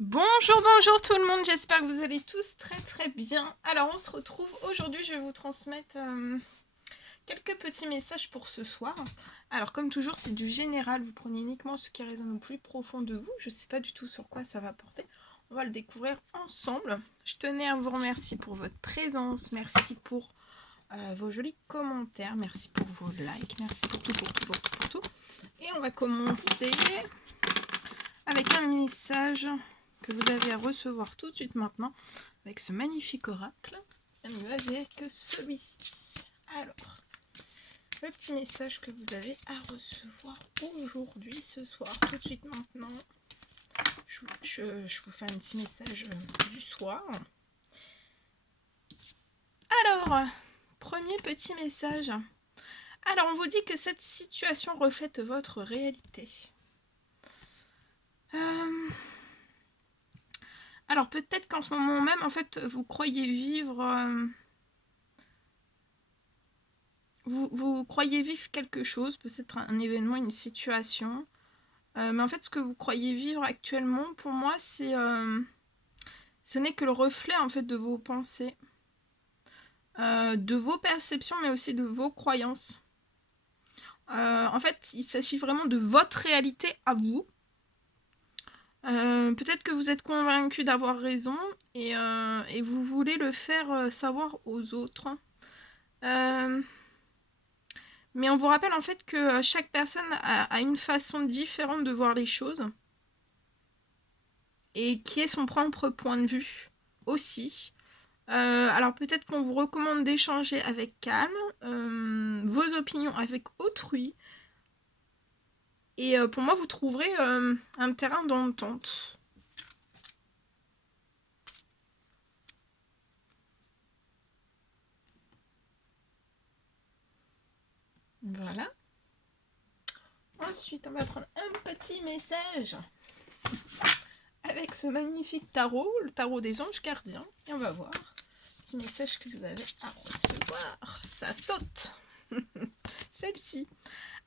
Bonjour, bonjour tout le monde, j'espère que vous allez tous très bien. Alors on se retrouve aujourd'hui, je vais vous transmettre quelques petits messages pour ce soir. Alors comme toujours c'est du général, vous prenez uniquement ce qui résonne au plus profond de vous, je ne sais pas du tout sur quoi ça va porter. On va le découvrir ensemble. Je tenais à vous remercier pour votre présence, merci pour vos jolis commentaires, merci pour vos likes, merci pour tout. Et on va commencer avec un message que vous avez à recevoir tout de suite maintenant avec ce magnifique oracle. On y va avec celui-ci. Alors, le petit message que vous avez à recevoir aujourd'hui, ce soir, tout de suite maintenant. Je vous fais un petit message du soir. Alors, premier petit message. Alors, on vous dit que cette situation reflète votre réalité. Alors, peut-être qu'en ce moment même, en fait, vous croyez vivre... Vous croyez vivre quelque chose, peut-être un événement, une situation. Mais en fait, ce que vous croyez vivre actuellement, pour moi, ce n'est que le reflet en fait de vos pensées, de vos perceptions, mais aussi de vos croyances. En fait, il s'agit vraiment de votre réalité à vous. Peut-être que vous êtes convaincu d'avoir raison et vous voulez le faire savoir aux autres. Mais on vous rappelle en fait que chaque personne a une façon différente de voir les choses et qui est son propre point de vue aussi. Alors peut-être qu'on vous recommande d'échanger avec calme vos opinions avec autrui et pour moi vous trouverez un terrain d'entente. Voilà. Ensuite on va prendre un petit message avec ce magnifique tarot, le tarot des anges gardiens, et on va voir petit message que vous avez à recevoir. Ça saute. Celle-ci.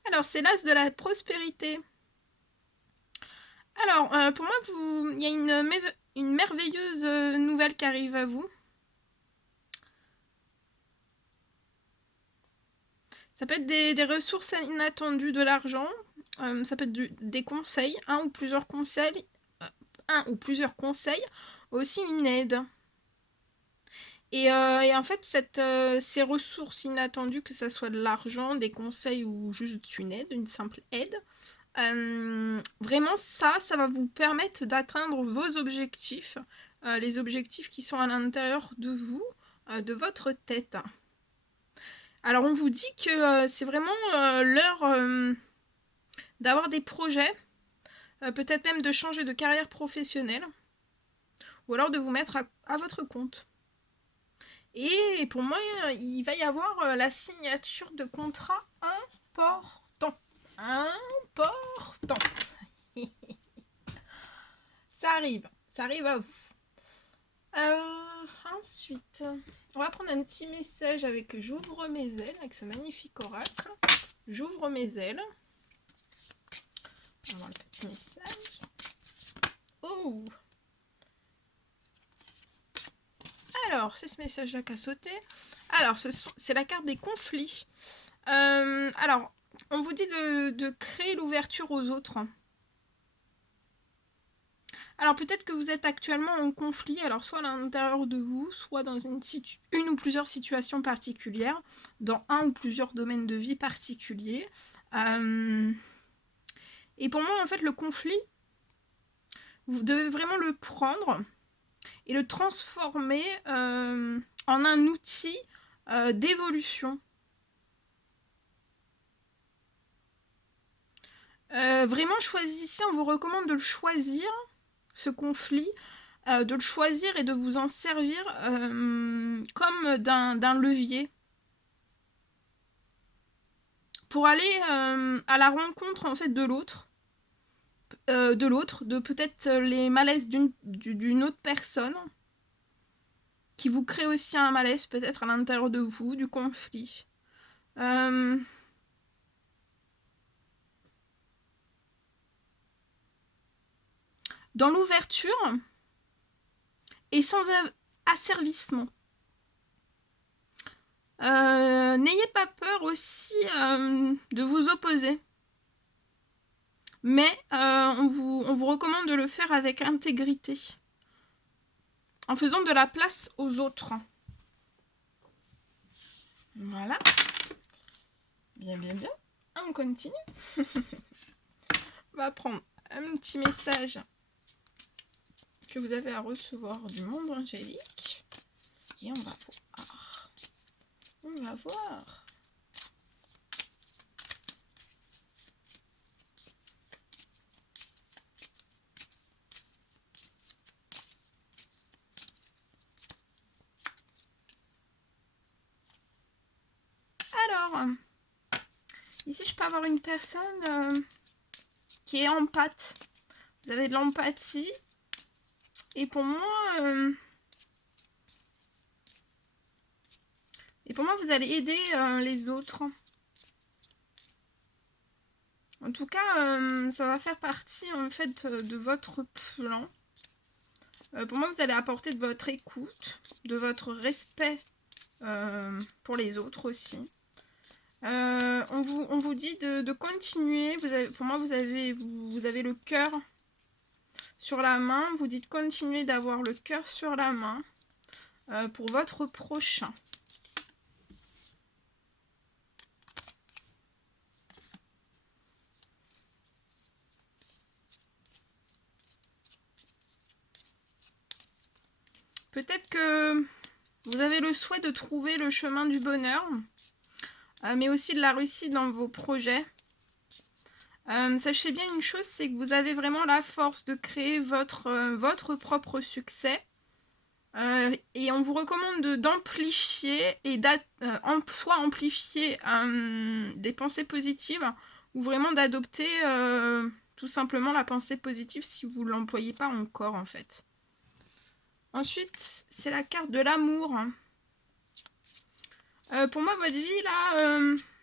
Alors c'est l'as de la prospérité. Alors pour moi il y a une merveilleuse nouvelle qui arrive à vous. Ça peut être des ressources inattendues, de l'argent, ça peut être des conseils, un ou plusieurs conseils, aussi une aide. Et en fait, ces ressources inattendues, que ce soit de l'argent, des conseils ou juste une aide, une simple aide, vraiment ça va vous permettre d'atteindre vos objectifs, les objectifs qui sont à l'intérieur de vous, de votre tête. Alors on vous dit que c'est vraiment l'heure d'avoir des projets, peut-être même de changer de carrière professionnelle, ou alors de vous mettre à votre compte. Et pour moi, il va y avoir la signature de contrats importants. Important. Ça arrive à vous. Ensuite, on va prendre un petit message avec j'ouvre mes ailes, avec ce magnifique oracle. J'ouvre mes ailes. On va voir le petit message. Oh! Alors, c'est ce message-là qui a sauté. Alors, c'est la carte des conflits. Alors, on vous dit de créer l'ouverture aux autres. Alors, peut-être que vous êtes actuellement en conflit, alors soit à l'intérieur de vous, soit dans une ou plusieurs situations particulières, dans un ou plusieurs domaines de vie particuliers. Et pour moi, en fait, le conflit, vous devez vraiment le prendre et le transformer en un outil d'évolution. Vraiment choisissez, on vous recommande de le choisir, ce conflit, de le choisir et de vous en servir comme d'un levier pour aller à la rencontre en fait de l'autre, de peut-être les malaises d'une autre personne qui vous crée aussi un malaise peut-être à l'intérieur de vous, du conflit. dans l'ouverture et sans asservissement. N'ayez pas peur aussi de vous opposer. Mais on vous recommande de le faire avec intégrité. En faisant de la place aux autres. Voilà. Bien, bien, bien. On continue. On va prendre un petit message que vous avez à recevoir du monde angélique. Et on va voir. On va voir. Alors, ici je peux avoir une personne qui est empathe. Vous avez de l'empathie. Et pour moi, vous allez aider les autres. En tout cas, ça va faire partie en fait de votre plan. Pour moi, vous allez apporter de votre écoute, de votre respect pour les autres aussi. On vous dit de continuer. Pour moi, vous avez le cœur sur la main. Vous dites continuer d'avoir le cœur sur la main pour votre prochain. Peut-être que vous avez le souhait de trouver le chemin du bonheur, mais aussi de la réussite dans vos projets. Sachez bien une chose, c'est que vous avez vraiment la force de créer votre propre succès. Et on vous recommande d'amplifier et soit amplifier des pensées positives ou vraiment d'adopter tout simplement la pensée positive si vous ne l'employez pas encore en fait. Ensuite, c'est la carte de l'amour. Pour moi, votre vie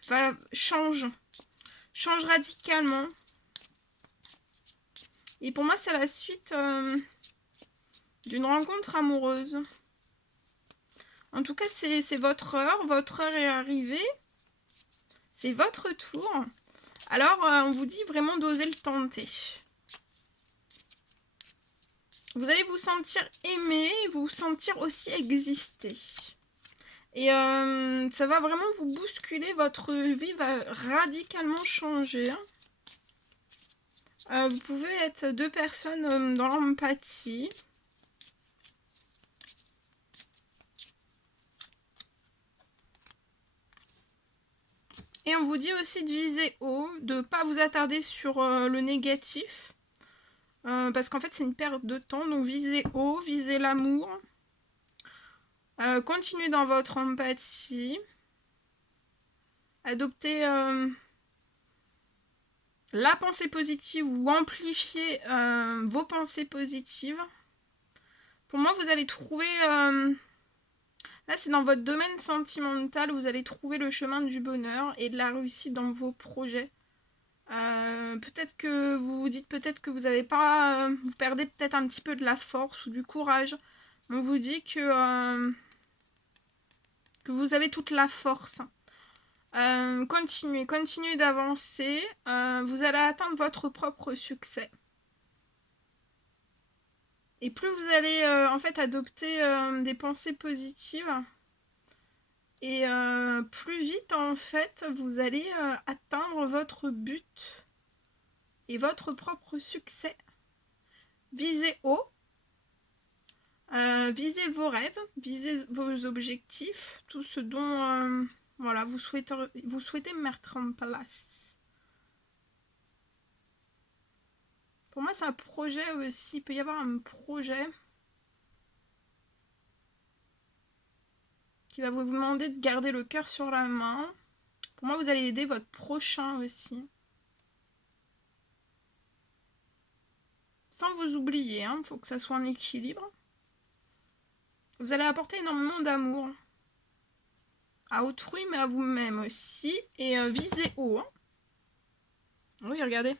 là change radicalement. Et pour moi, c'est la suite d'une rencontre amoureuse. En tout cas, c'est votre heure est arrivée. C'est votre tour. Alors, on vous dit vraiment d'oser le tenter. Vous allez vous sentir aimé, vous sentir aussi exister. Et ça va vraiment vous bousculer, votre vie va radicalement changer. Vous pouvez être deux personnes dans l'empathie. Et on vous dit aussi de viser haut, de ne pas vous attarder sur le négatif. Parce qu'en fait, c'est une perte de temps. Donc, visez haut, visez l'amour. Continuez dans votre empathie. Adoptez la pensée positive ou amplifiez vos pensées positives. Pour moi, vous allez trouver... là, c'est dans votre domaine sentimental où vous allez trouver le chemin du bonheur et de la réussite dans vos projets. Peut-être que vous vous dites peut-être que vous avez pas... vous perdez peut-être un petit peu de la force ou du courage. On vous dit que vous avez toute la force. Continuez d'avancer. Vous allez atteindre votre propre succès. Et plus vous allez en fait adopter des pensées positives, et plus vite en fait vous allez atteindre votre but et votre propre succès. Visez haut, visez vos rêves, visez vos objectifs, tout ce dont voilà, vous souhaitez mettre en place. Pour moi, c'est un projet aussi. Il peut y avoir un projet qui va vous demander de garder le cœur sur la main. Pour moi, vous allez aider votre prochain aussi. Sans vous oublier, il faut que ça soit en équilibre. Vous allez apporter énormément d'amour. À autrui, mais à vous-même aussi. Et visez haut. Oui, regardez.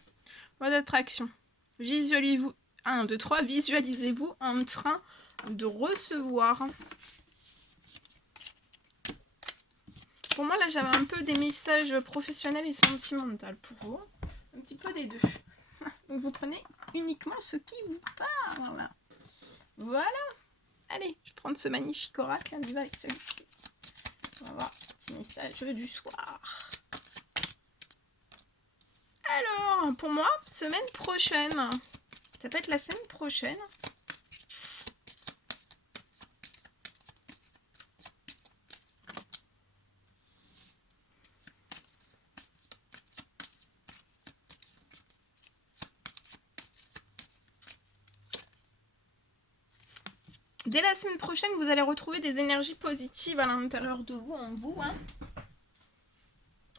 Mode d'attraction. Visualisez-vous 1, 2, 3, visualisez-vous en train de recevoir. Pour moi, là, j'avais un peu des messages professionnels et sentimentaux pour vous. Un petit peu des deux. Donc, vous prenez uniquement ce qui vous parle. Voilà. Allez, je vais prendre ce magnifique oracle. On y va avec celui-ci. On va voir. Petit message du soir. Alors, pour moi, semaine prochaine. Ça peut être la semaine prochaine. Dès la semaine prochaine, vous allez retrouver des énergies positives à l'intérieur de vous, en vous. Hein.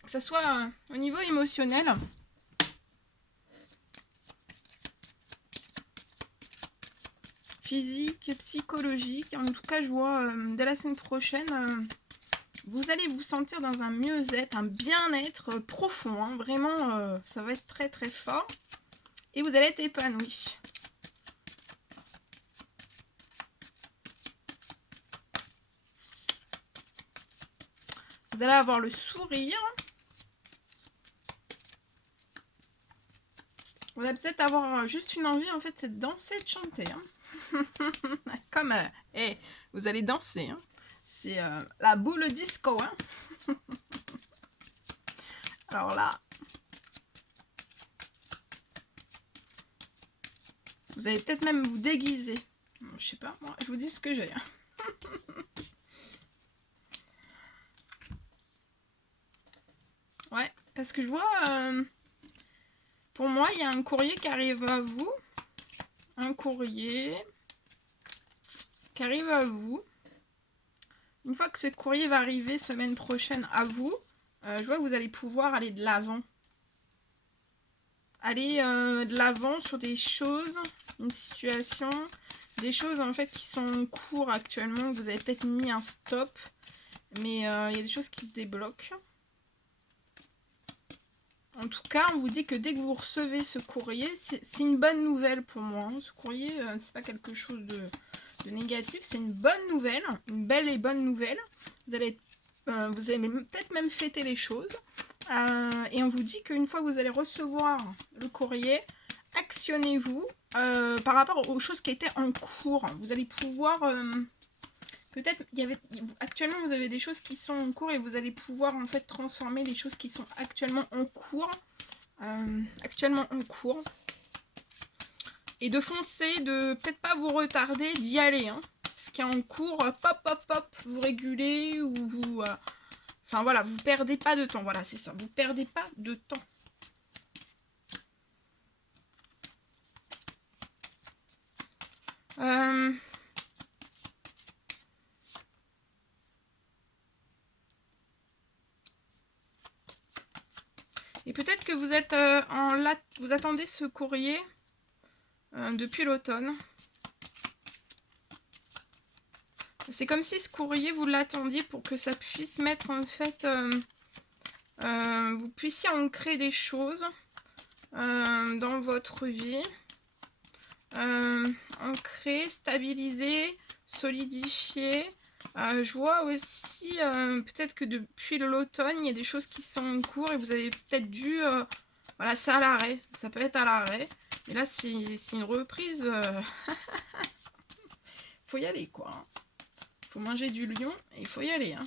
Que ce soit au niveau émotionnel. Physique, psychologique. En tout cas, je vois dès la semaine prochaine, vous allez vous sentir dans un mieux-être, un bien-être profond. Hein. Vraiment, ça va être très très fort. Et vous allez être épanoui. Vous allez avoir le sourire. Vous allez peut-être avoir juste une envie, en fait, c'est de danser et de chanter. Hein. Comme, vous allez danser. Hein. C'est la boule disco. Hein. Alors là, vous allez peut-être même vous déguiser. Je sais pas, moi, je vous dis ce que j'ai. Hein. Ouais, parce que je vois, pour moi, il y a un courrier qui arrive à vous. Un courrier qui arrive à vous. Une fois que ce courrier va arriver semaine prochaine à vous, je vois que vous allez pouvoir aller de l'avant. Aller de l'avant sur des choses, une situation, des choses en fait qui sont en cours actuellement. Vous avez peut-être mis un stop, mais il y a des choses qui se débloquent. En tout cas, on vous dit que dès que vous recevez ce courrier, c'est une bonne nouvelle pour moi. Hein. Ce courrier, c'est pas quelque chose de négatif, c'est une bonne nouvelle, une belle et bonne nouvelle. Vous allez peut-être même fêter les choses. Et on vous dit qu'une fois que vous allez recevoir le courrier, actionnez-vous par rapport aux choses qui étaient en cours. Vous allez pouvoir... Peut-être, actuellement, vous avez des choses qui sont en cours et vous allez pouvoir en fait transformer les choses qui sont actuellement en cours. Et de foncer, de peut-être pas vous retarder, d'y aller. Hein. Ce qui est en cours, pop, vous régulez ou vous... Enfin voilà, vous perdez pas de temps. Voilà, c'est ça. Vous perdez pas de temps. Et peut-être que vous êtes vous attendez ce courrier depuis l'automne. C'est comme si ce courrier, vous l'attendiez pour que ça puisse mettre en fait... vous puissiez ancrer des choses dans votre vie. Ancrer, stabiliser, solidifier. Je vois aussi peut-être que depuis l'automne, il y a des choses qui sont en cours et vous avez peut-être dû... voilà, c'est à l'arrêt. Ça peut être à l'arrêt. Mais là, c'est une reprise. Faut y aller, quoi. Faut manger du lion et il faut y aller. Hein.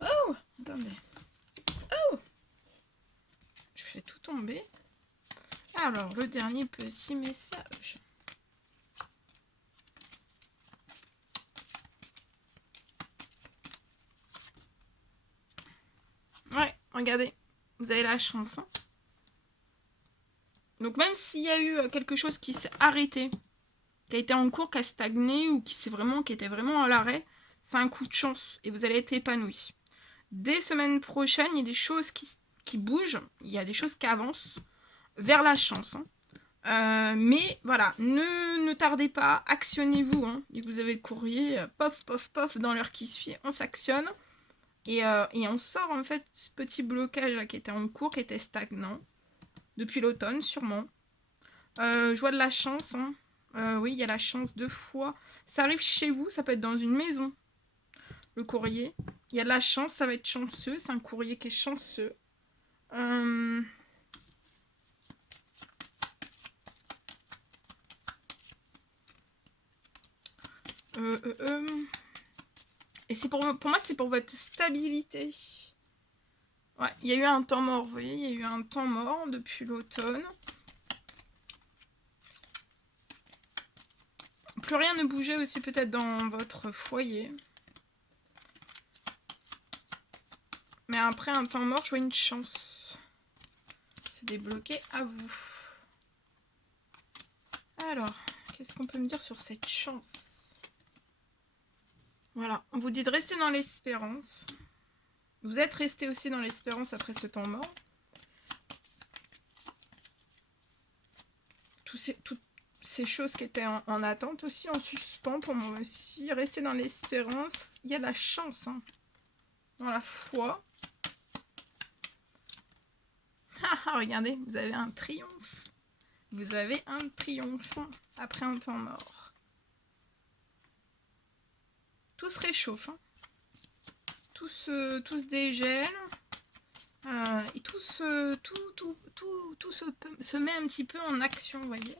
Oh, attendez. Oh, je fais tout tomber. Alors, le dernier petit message. Ouais, regardez. Vous avez la chance. Hein. Donc, même s'il y a eu quelque chose qui s'est arrêté, qui a été en cours, qui a stagné ou qui était vraiment à l'arrêt, c'est un coup de chance et vous allez être épanoui. Dès semaine prochaine, il y a des choses qui bougent, il y a des choses qui avancent vers la chance. Hein. Mais voilà, ne tardez pas, actionnez-vous. Hein. Dès que vous avez le courrier, pof, pof, pof, dans l'heure qui suit, on s'actionne. Et on sort en fait ce petit blocage là, qui était en cours, qui était stagnant. Depuis l'automne, sûrement. Je vois de la chance. Hein. Oui, il y a la chance 2 fois. Ça arrive chez vous, ça peut être dans une maison. Le courrier. Il y a de la chance, ça va être chanceux. C'est un courrier qui est chanceux. Et c'est pour moi, c'est pour votre stabilité. Ouais, il y a eu un temps mort, vous voyez, il y a eu un temps mort depuis l'automne. Plus rien ne bougeait aussi peut-être dans votre foyer. Mais après un temps mort, je vois une chance se débloquer à vous. Alors, qu'est-ce qu'on peut me dire sur cette chance? Voilà, on vous dit de rester dans l'espérance. Vous êtes resté aussi dans l'espérance après ce temps mort. Toutes ces choses qui étaient en attente aussi, en suspens pour moi aussi. Rester dans l'espérance, il y a la chance, hein, dans la foi. Regardez, vous avez un triomphe. Vous avez un triomphe après un temps mort. Tout se réchauffe. Hein. Tout se dégèle. Et tout se met un petit peu en action, vous voyez.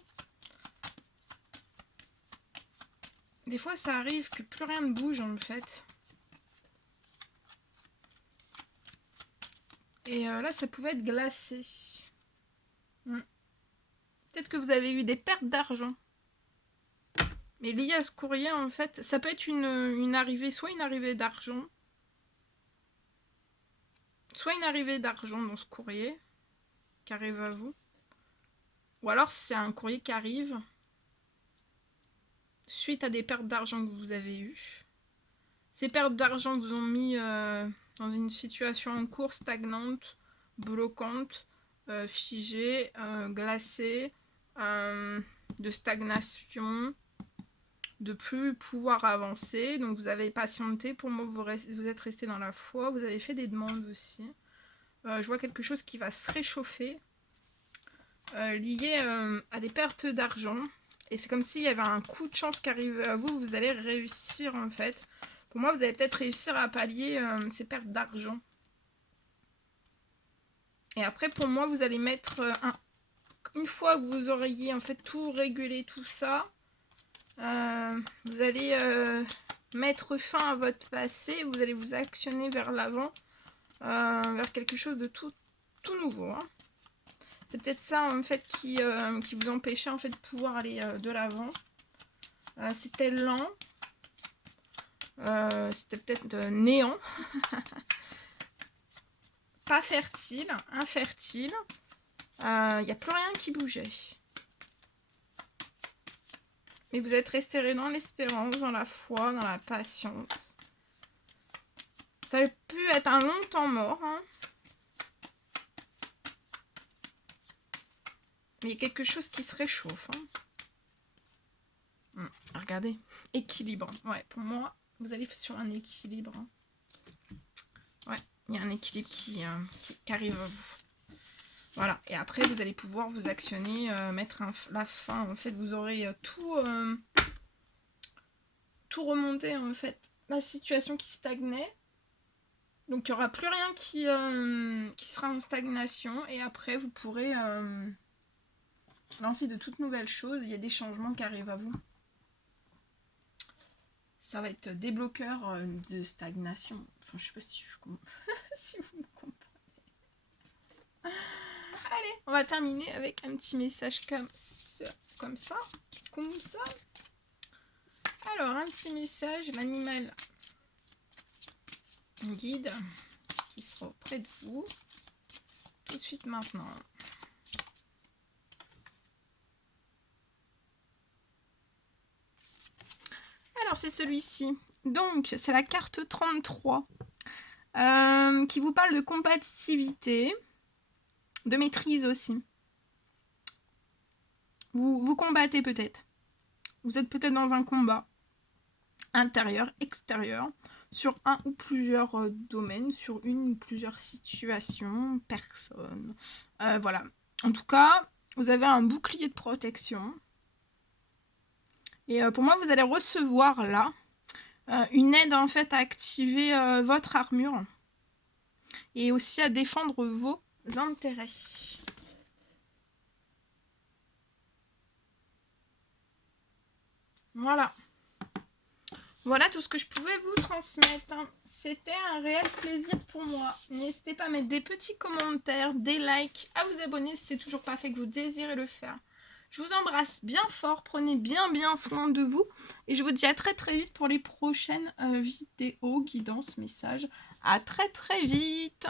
Des fois, ça arrive que plus rien ne bouge, en fait. Et là, ça pouvait être glacé. Peut-être que vous avez eu des pertes d'argent. Mais lié à ce courrier, en fait, ça peut être une arrivée, soit une arrivée d'argent, soit une arrivée d'argent dans ce courrier qui arrive à vous. Ou alors c'est un courrier qui arrive suite à des pertes d'argent que vous avez eues. Ces pertes d'argent vous ont mis dans une situation en cours stagnante, bloquante, figée, glacée, de stagnation, de plus pouvoir avancer. Donc vous avez patienté, pour moi vous êtes resté dans la foi, vous avez fait des demandes aussi. Je vois quelque chose qui va se réchauffer, lié à des pertes d'argent. Et c'est comme s'il y avait un coup de chance qui arrive à vous, vous allez réussir en fait. Pour moi, vous allez peut-être réussir à pallier ces pertes d'argent. Et après, pour moi, vous allez mettre une fois que vous auriez en fait tout régulé, tout ça, vous allez mettre fin à votre passé, vous allez vous actionner vers l'avant, vers quelque chose de tout nouveau. Hein. C'est peut-être ça en fait qui vous empêchait en fait de pouvoir aller de l'avant. C'était lent, c'était peut-être néant, pas fertile, infertile. Il n'y a plus rien qui bougeait. Mais vous êtes resté dans l'espérance, dans la foi, dans la patience. Ça a pu être un long temps mort. Hein. Mais il y a quelque chose qui se réchauffe. Hein. Regardez. Équilibre. Ouais, pour moi, vous allez sur un équilibre. Hein. Ouais, il y a un équilibre qui arrive à vous. Voilà. Et après, vous allez pouvoir vous actionner, mettre la fin. En fait, vous aurez tout remonté, en fait. La situation qui stagnait. Donc, il n'y aura plus rien qui sera en stagnation. Et après, vous pourrez lancer de toutes nouvelles choses. Il y a des changements qui arrivent à vous. Ça va être débloqueur de stagnation. Enfin, je sais pas si si vous me comprenez. Allez, on va terminer avec un petit message comme ça. Alors, un petit message, l'animal guide qui sera auprès de vous tout de suite maintenant. Alors, c'est celui-ci. Donc, c'est la carte 33 qui vous parle de compatibilité, de maîtrise aussi. Vous combattez peut-être. Vous êtes peut-être dans un combat intérieur, extérieur, sur un ou plusieurs domaines, sur une ou plusieurs situations, personnes. Voilà. En tout cas, vous avez un bouclier de protection. Et pour moi, vous allez recevoir là une aide en fait à activer votre armure et aussi à défendre vos intérêts. Voilà. Voilà tout ce que je pouvais vous transmettre. C'était un réel plaisir pour moi. N'hésitez pas à mettre des petits commentaires, des likes, à vous abonner si c'est toujours pas fait que vous désirez le faire. Je vous embrasse bien fort, prenez bien soin de vous et je vous dis à très vite pour les prochaines vidéos, guidances, messages. À très vite.